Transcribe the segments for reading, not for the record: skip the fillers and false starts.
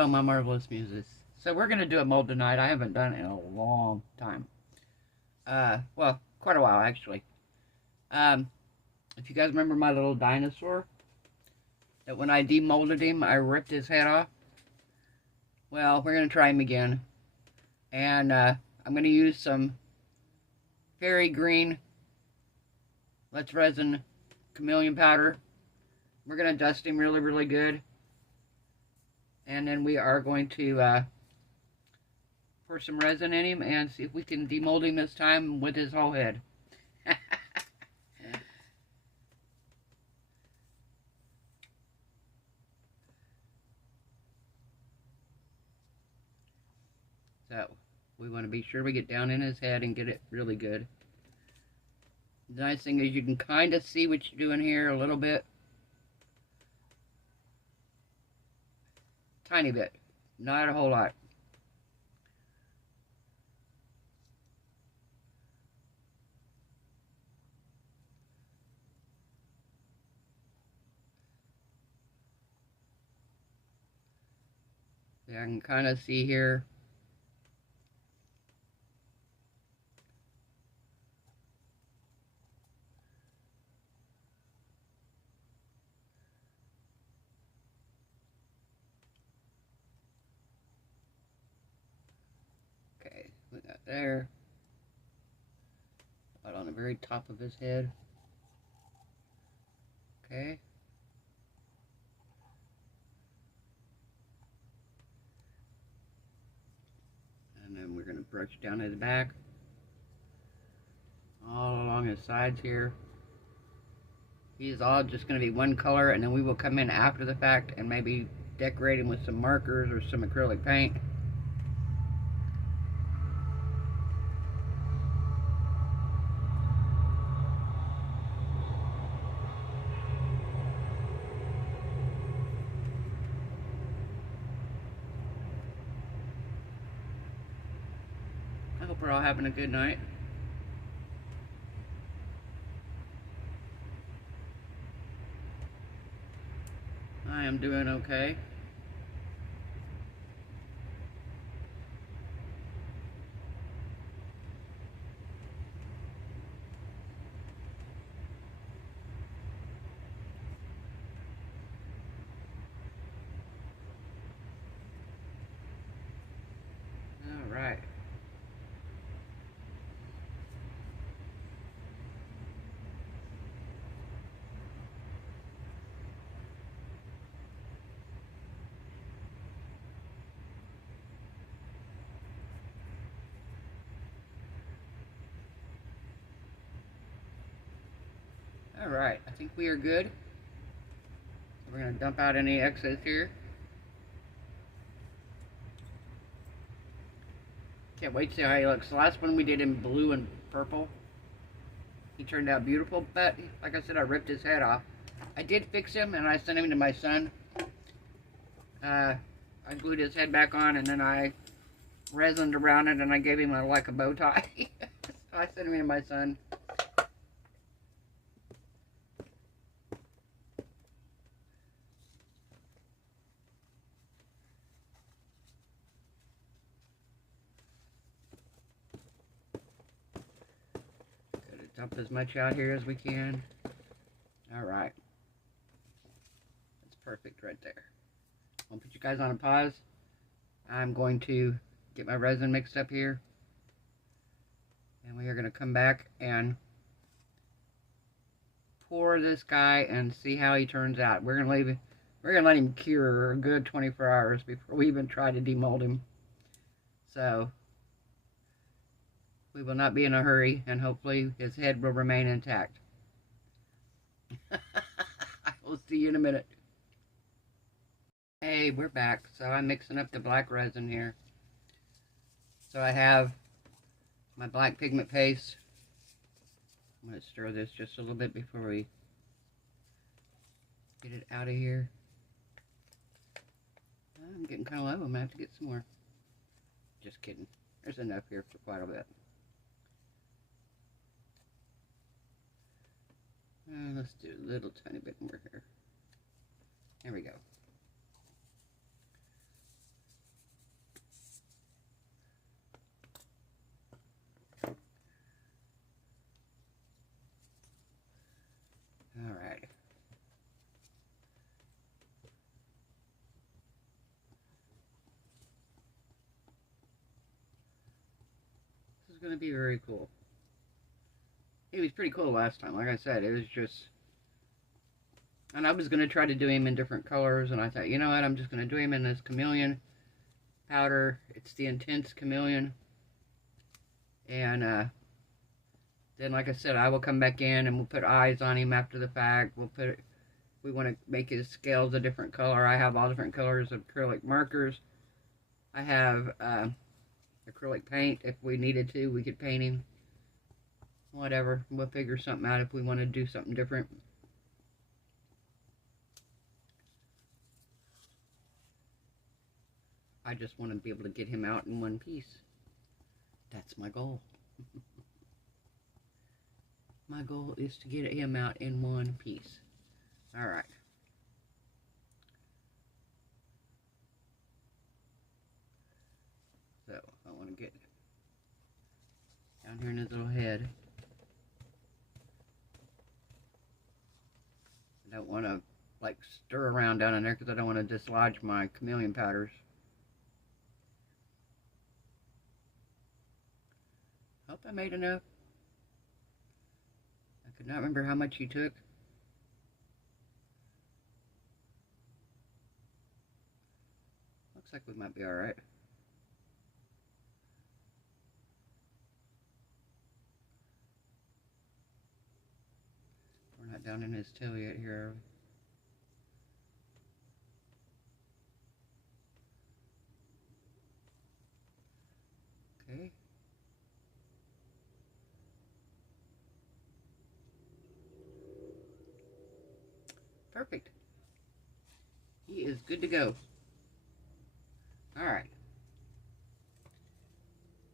Hello, my marvelous muses. So we're going to do a mold tonight. I haven't done it in a long time. Well, quite a while, actually. If you guys remember my little dinosaur, that when I demolded him, I ripped his head off. Well, we're going to try him again. And I'm going to use some fairy green Let's Resin chameleon powder. We're going to dust him really, really good. And then we are going to pour some resin in him and see if we can demold him this time with his whole head. So, we want to be sure we get down in his head and get it really good. The nice thing is you can kind of see what you're doing here a little bit. Tiny bit, not a whole lot. Yeah, I can kind of see here. Okay, we got there. Right on the very top of his head. Okay. And then we're going to brush down his back. All along his sides here. He's all just going to be one color, and then we will come in after the fact and maybe decorate him with some markers or some acrylic paint. I hope we're all having a good night. I am doing okay. All right. Alright, I think we are good. We're going to dump out any excess here. Can't wait to see how he looks. The last one we did in blue and purple, he turned out beautiful, but like I said, I ripped his head off. I did fix him and I sent him to my son. I glued his head back on and then I resined around it and I gave him like a bow tie. So I sent him to my son. Dump as much out here as we can. Alright. That's perfect right there. I'll put you guys on a pause. I'm going to get my resin mixed up here. And we are going to come back and pour this guy and see how he turns out. We're going to let him cure a good 24 hours before we even try to demold him. So we will not be in a hurry, and hopefully his head will remain intact. I will see you in a minute. Hey, we're back. So I'm mixing up the black resin here. So I have my black pigment paste. I'm going to stir this just a little bit before we get it out of here. I'm getting kind of low. I'm going to have to get some more. Just kidding. There's enough here for quite a bit. Let's do a little tiny bit more here. There we go. going to be very cool. He was pretty cool last time. Like I said, it was just... And I was going to try to do him in different colors, and I thought, you know what, I'm just going to do him in this chameleon powder. It's the intense chameleon. And then, like I said, I will come back in and we'll put eyes on him after the fact. We want to make his scales a different color. I have all different colors of acrylic markers. I have acrylic paint. If we needed to, we could paint him. Whatever. We'll figure something out if we want to do something different. I just want to be able to get him out in one piece. That's my goal. My goal is to get him out in one piece. Alright. So, I want to get down here in his little head. I don't want to, like, stir around down in there because I don't want to dislodge my chameleon powders. Hope I made enough. I could not remember how much he took. Looks like we might be alright. We're not down in his tail yet here. Okay. Perfect. He is good to go. Alright.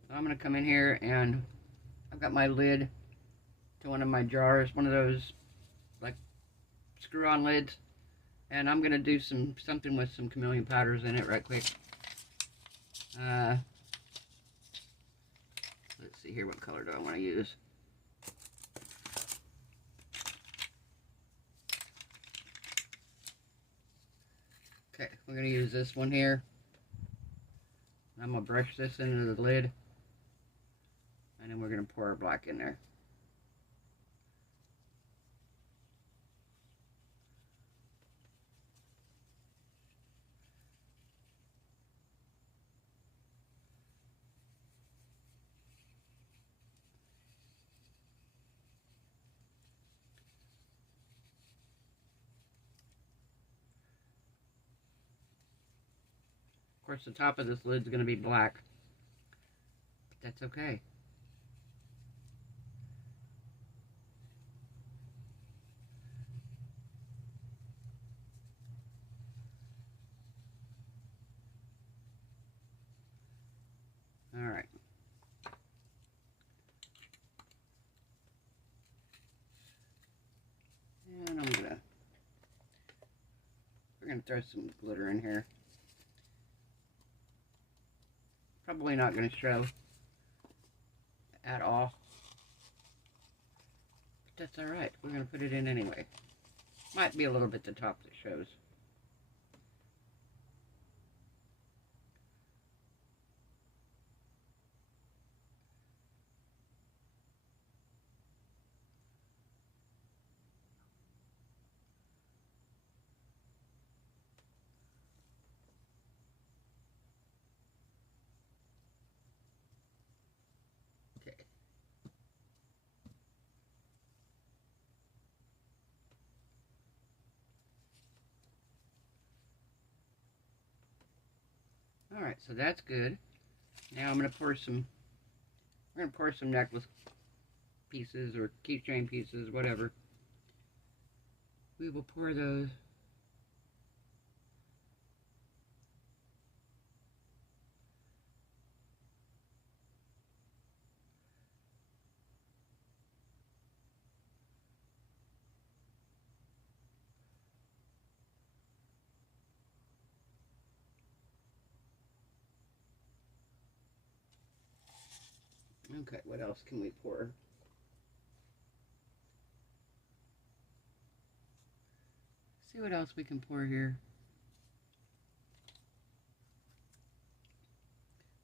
So I'm going to come in here and I've got my lid to one of my jars, one of those like screw-on lids, and I'm going to do something with some chameleon powders in it right quick. Let's see here, what color do I want to use? Okay, we're going to use this one here. I'm going to brush this into the lid, and then we're going to pour our black in there. Of course, the top of this lid is going to be black, but that's okay. All right. And we're gonna throw some glitter in here. Probably not going to show at all, but that's alright. We're going to put it in anyway. Might be a little bit the top that shows. Alright, so that's good. Now I'm going to pour some, we're going to pour some necklace pieces or keychain pieces, whatever. We will pour those. Okay, what else can we pour? See what else we can pour here.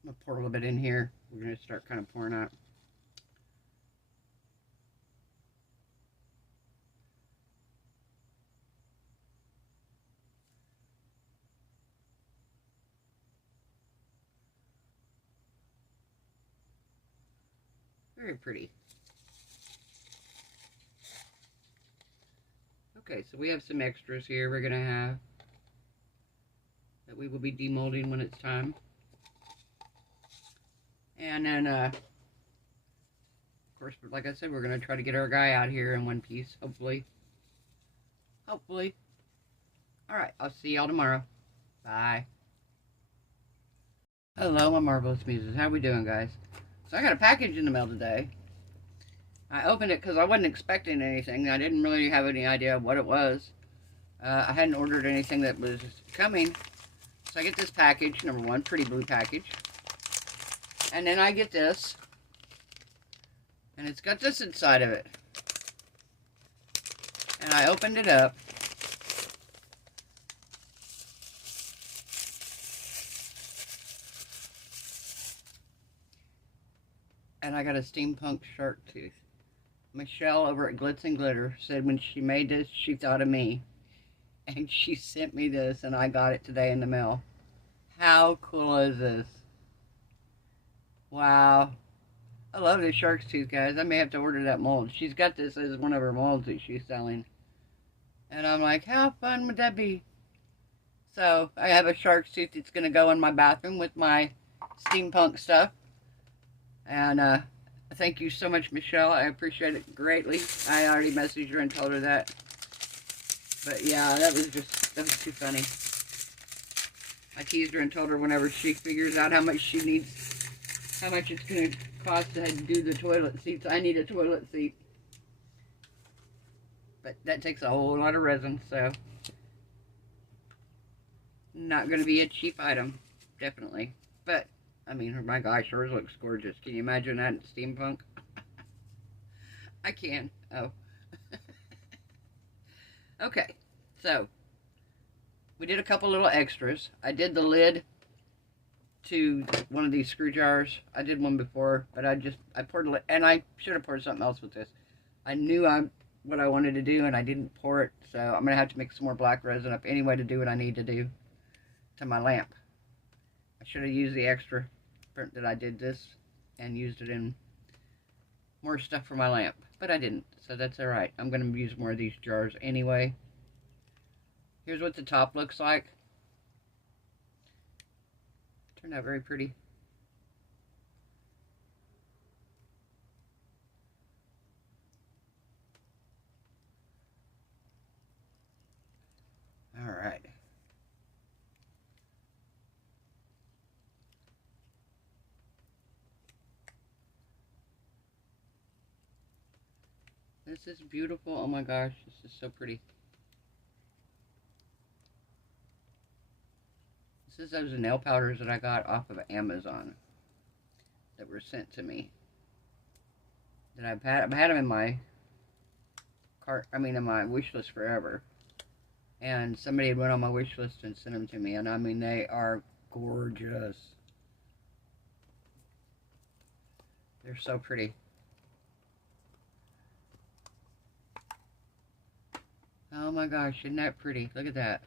I'm going to pour a little bit in here. We're going to start kind of pouring out. Very pretty. Okay, so we have some extras here we're going to have that we will be demolding when it's time. And then, of course, like I said, we're going to try to get our guy out here in one piece, hopefully. Hopefully. Alright, I'll see y'all tomorrow. Bye. Hello, my Marvelous Muses. How we doing, guys? So I got a package in the mail today. I opened it because I wasn't expecting anything. I didn't really have any idea what it was. I hadn't ordered anything that was coming. So I get this package, number one, pretty blue package. And then I get this. And it's got this inside of it. And I opened it up. And I got a steampunk shark tooth. Michelle over at Glitz and Glitter said when she made this, she thought of me. And she sent me this, and I got it today in the mail. How cool is this? Wow. I love this shark's tooth, guys. I may have to order that mold. She's got this as one of her molds that she's selling. And I'm like, how fun would that be? So, I have a shark's tooth that's going to go in my bathroom with my steampunk stuff. And, thank you so much, Michelle. I appreciate it greatly. I already messaged her and told her that. But yeah, that was too funny. I teased her and told her whenever she figures out how much she needs, how much it's going to cost to do the toilet seats. I need a toilet seat. But that takes a whole lot of resin, so not going to be a cheap item, definitely. But I mean, my gosh, hers looks gorgeous. Can you imagine that in steampunk? I can. Oh. Okay, so we did a couple little extras. I did the lid to one of these screw jars. I did one before, but I poured it, and I should have poured something else with this. I knew what I wanted to do, and I didn't pour it, so I'm going to have to mix some more black resin up anyway to do what I need to do to my lamp. I should have used the extra print that I did this and used it in more stuff for my lamp, but I didn't, so that's alright. I'm going to use more of these jars anyway. Here's what the top looks like. Turned out very pretty. Alright. This is beautiful. Oh my gosh, this is so pretty. This is those nail powders that I got off of Amazon that were sent to me. That I've had them in my cart. I mean, in my wish list forever. And somebody had went on my wish list and sent them to me, and I mean, they are gorgeous. They're so pretty. Oh my gosh, isn't that pretty? Look at that.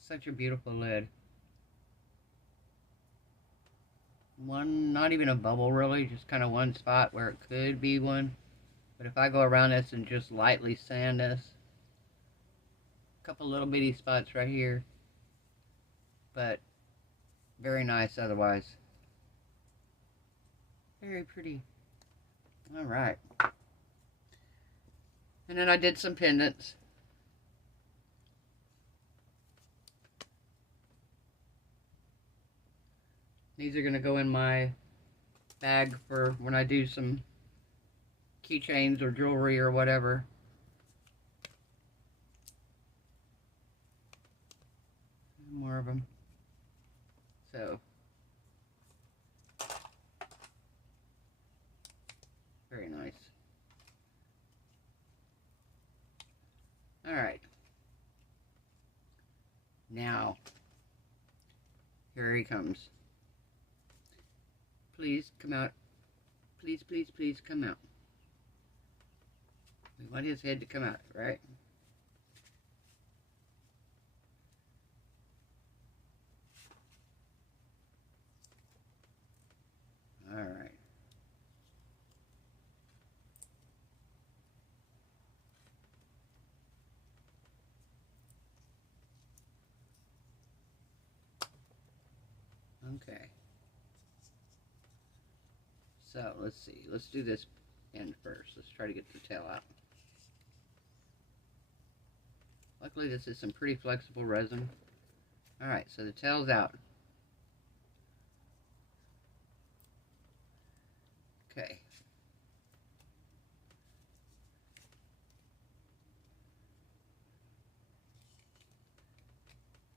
Such a beautiful lid. One, not even a bubble really, just kind of one spot where it could be one. But if I go around this and just lightly sand this, a couple little bitty spots right here. But very nice otherwise. Very pretty. Alright. And then I did some pendants. These are going to go in my bag for when I do some keychains or jewelry or whatever. More of them. So, very nice. Alright. Now, here he comes. Please come out. Please, please, please come out. We want his head to come out, right? Alright. Okay. So, let's see. Let's do this end first. Let's try to get the tail out. Luckily, this is some pretty flexible resin. Alright, so the tail's out. Okay.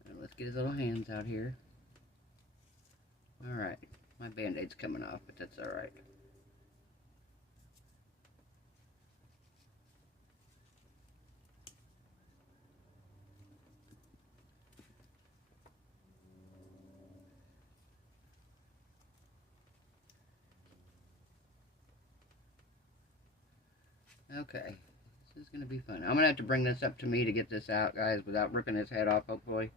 And let's get his little hands out here. Alright. My band-aid's coming off, but that's alright. Okay, this is going to be fun. I'm going to have to bring this up to me to get this out, guys, without ripping his head off, hopefully.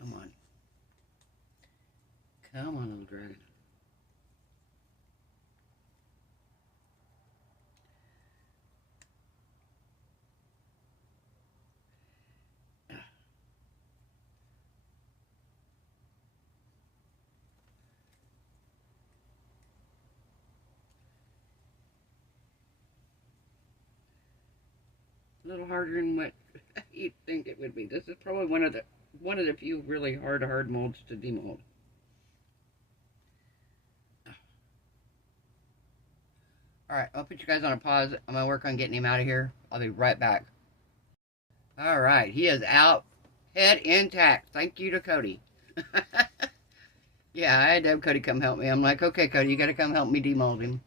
Come on. Come on, little dragon. A little harder than what you'd think it would be. This is probably one of the few really hard molds to demold. Alright, I'll put you guys on a pause. I'm going to work on getting him out of here. I'll be right back. Alright, he is out. Head intact. Thank you to Cody. Yeah, I had to have Cody come help me. I'm like, okay, Cody, you got to come help me demold him.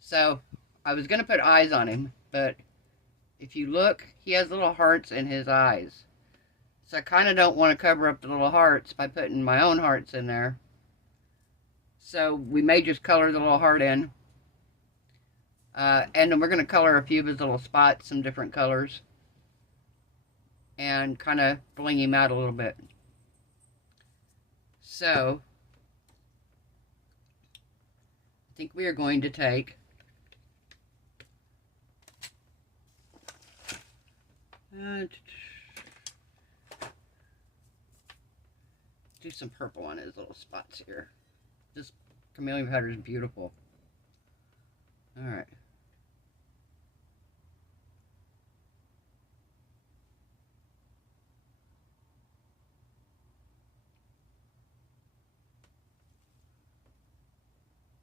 So, I was going to put eyes on him, but if you look, he has little hearts in his eyes. So I kind of don't want to cover up the little hearts by putting my own hearts in there. So we may just color the little heart in. And then we're going to color a few of his little spots, some different colors. And kind of bling him out a little bit. So, I think we are going to take do some purple on his little spots here. This chameleon powder is beautiful. Alright.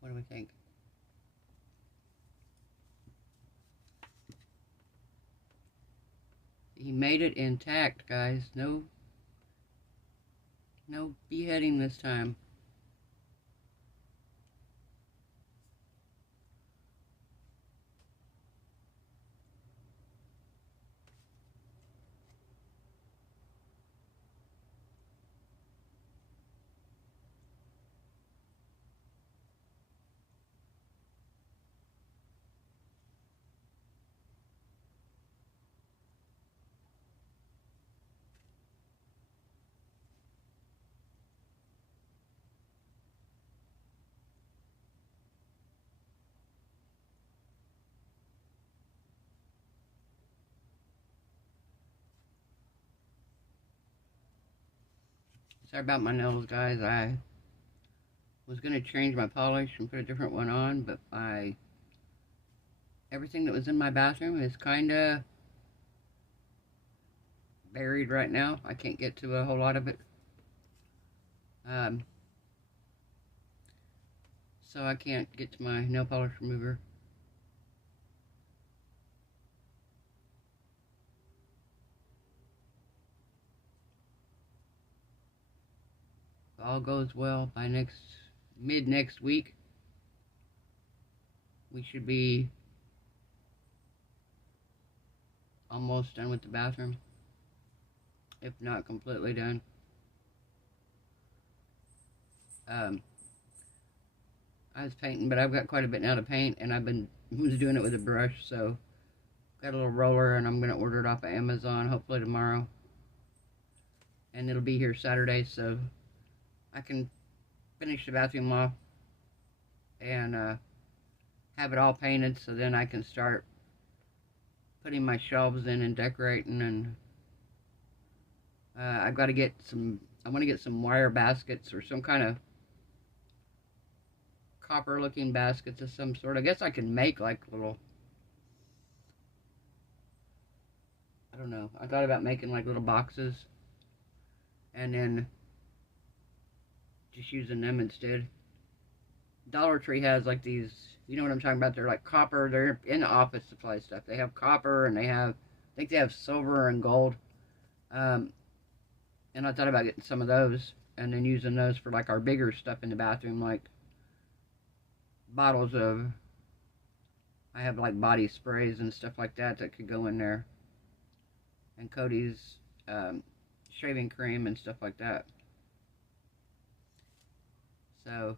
What do we think? He made it intact, guys. No beheading this time. Sorry about my nails, guys. I was going to change my polish and put a different one on, but everything that was in my bathroom is kind of buried right now. I can't get to a whole lot of it. So I can't get to my nail polish remover. If all goes well, by mid next week, we should be almost done with the bathroom, if not completely done. I was painting, but I've got quite a bit now to paint, and I was doing it with a brush, so got a little roller, and I'm going to order it off of Amazon, hopefully tomorrow. And it'll be here Saturday, so I can finish the bathroom off and have it all painted, so then I can start putting my shelves in and decorating. And I've got to get some, I want to get some wire baskets or some kind of copper looking baskets of some sort. I guess I can make like little, I don't know, I thought about making like little boxes and then just using them instead. Dollar Tree has like these, you know what I'm talking about, they're like copper, they're in the office supply stuff. They have copper and they have, I think they have silver and gold. And I thought about getting some of those and then using those for like our bigger stuff in the bathroom, like bottles of, I have like body sprays and stuff like that that could go in there, and Cody's shaving cream and stuff like that. So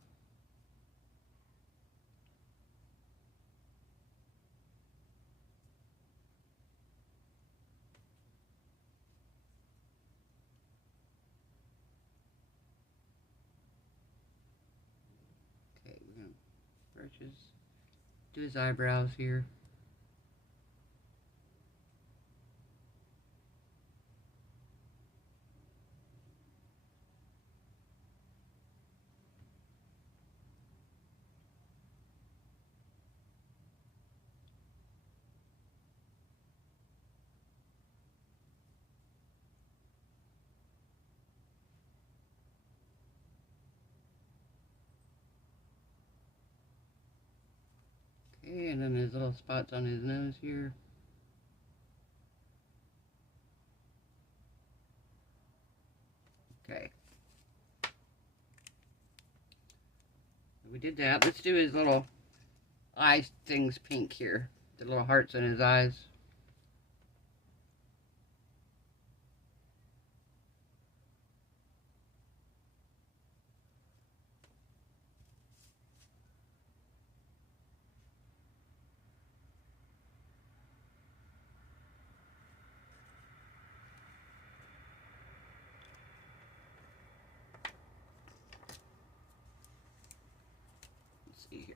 okay, we're gonna brushes, do his eyebrows here. Okay, and then his little spots on his nose here. Okay. We did that. Let's do his little eye things pink here. The little hearts in his eyes. Let's see here.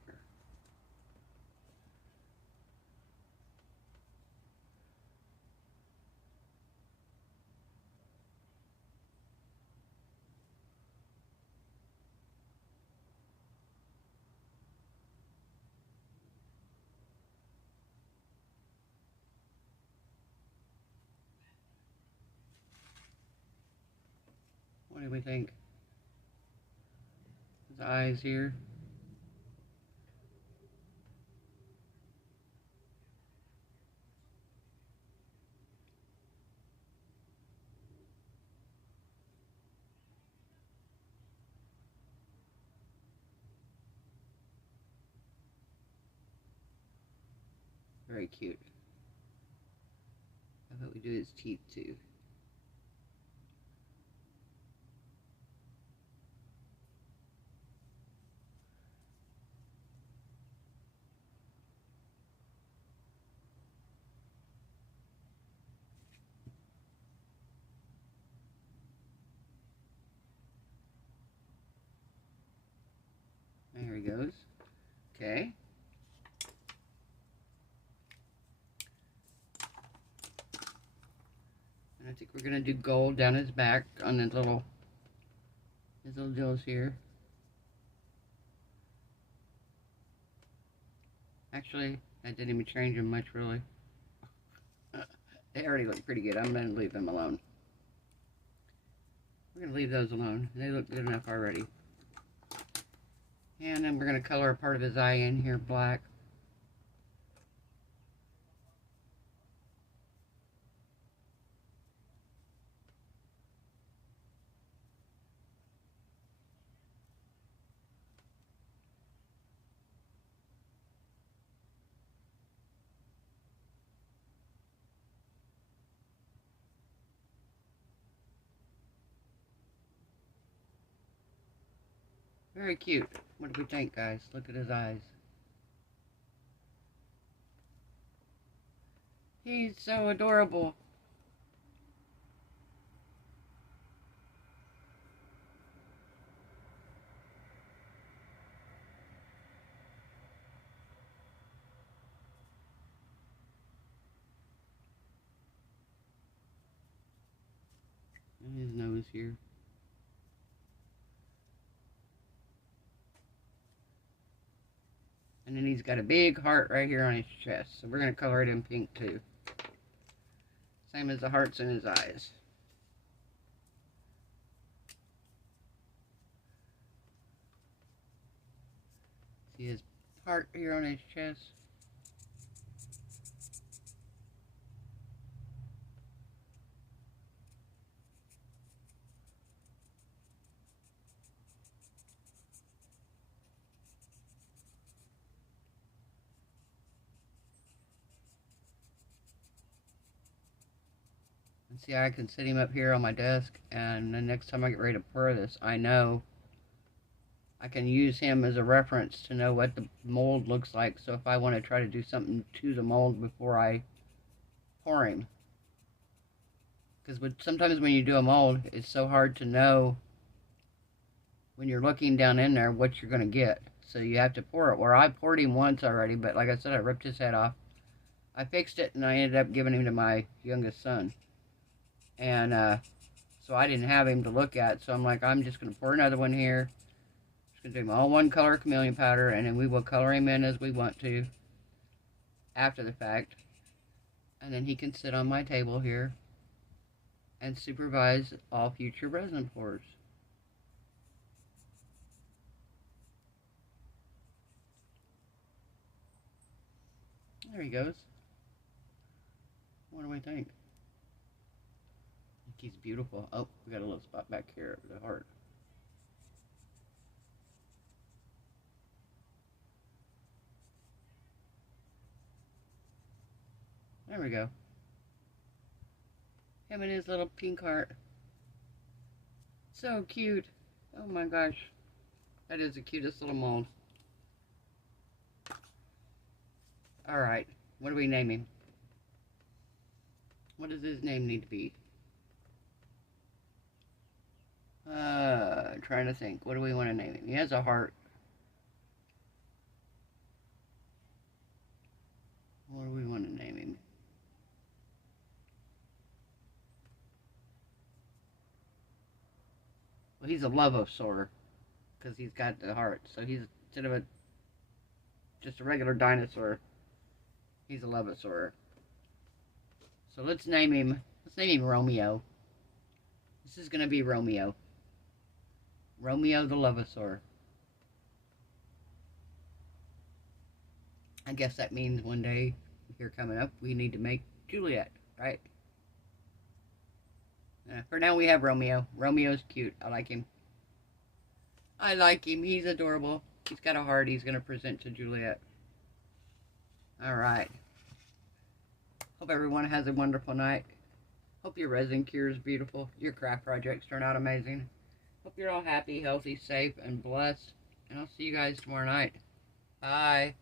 What do we think? His eyes here. Very cute. How about we do his teeth too? There he goes. Okay. And I think we're gonna do gold down his back on his little deals here. Actually, I didn't even change them much really. They already look pretty good. I'm gonna leave them alone. We're gonna leave those alone. They look good enough already. And then we're gonna color a part of his eye in here black. Very cute. What do we think, guys? Look at his eyes. He's so adorable. And his nose here. And then he's got a big heart right here on his chest. So we're going to color it in pink too. Same as the hearts in his eyes. See his heart here on his chest? And see, I can set him up here on my desk, and the next time I get ready to pour this, I know I can use him as a reference to know what the mold looks like. So if I want to try to do something to the mold before I pour him. Because sometimes when you do a mold, it's so hard to know when you're looking down in there what you're going to get. So you have to pour it. Where I poured him once already, but like I said, I ripped his head off. I fixed it, and I ended up giving him to my youngest son. And so I didn't have him to look at, so I'm like, I'm just going to pour another one here. Just going to do him all one color chameleon powder, and then we will color him in as we want to after the fact. And then he can sit on my table here and supervise all future resin pours. There he goes. What do we think? I think he's beautiful. Oh, we got a little spot back here of the heart. There we go. Him and his little pink heart. So cute. Oh my gosh. That is the cutest little mold. Alright. What do we name him? What does his name need to be? Trying to think. What do we want to name him? He has a heart. What do we want to name him? Well, he's a Lovosaur, because he's got the heart. So he's, instead of just a regular dinosaur, he's a Lovosaur. So let's name him Romeo. This is going to be Romeo. Romeo the Lovosaur. I guess that means one day, here coming up, we need to make Juliet, right? For now, we have Romeo. Romeo's cute. I like him. I like him. He's adorable. He's got a heart he's going to present to Juliet. Alright. Hope everyone has a wonderful night. Hope your resin cure is beautiful. Your craft projects turn out amazing. Hope you're all happy, healthy, safe, and blessed. And I'll see you guys tomorrow night. Bye.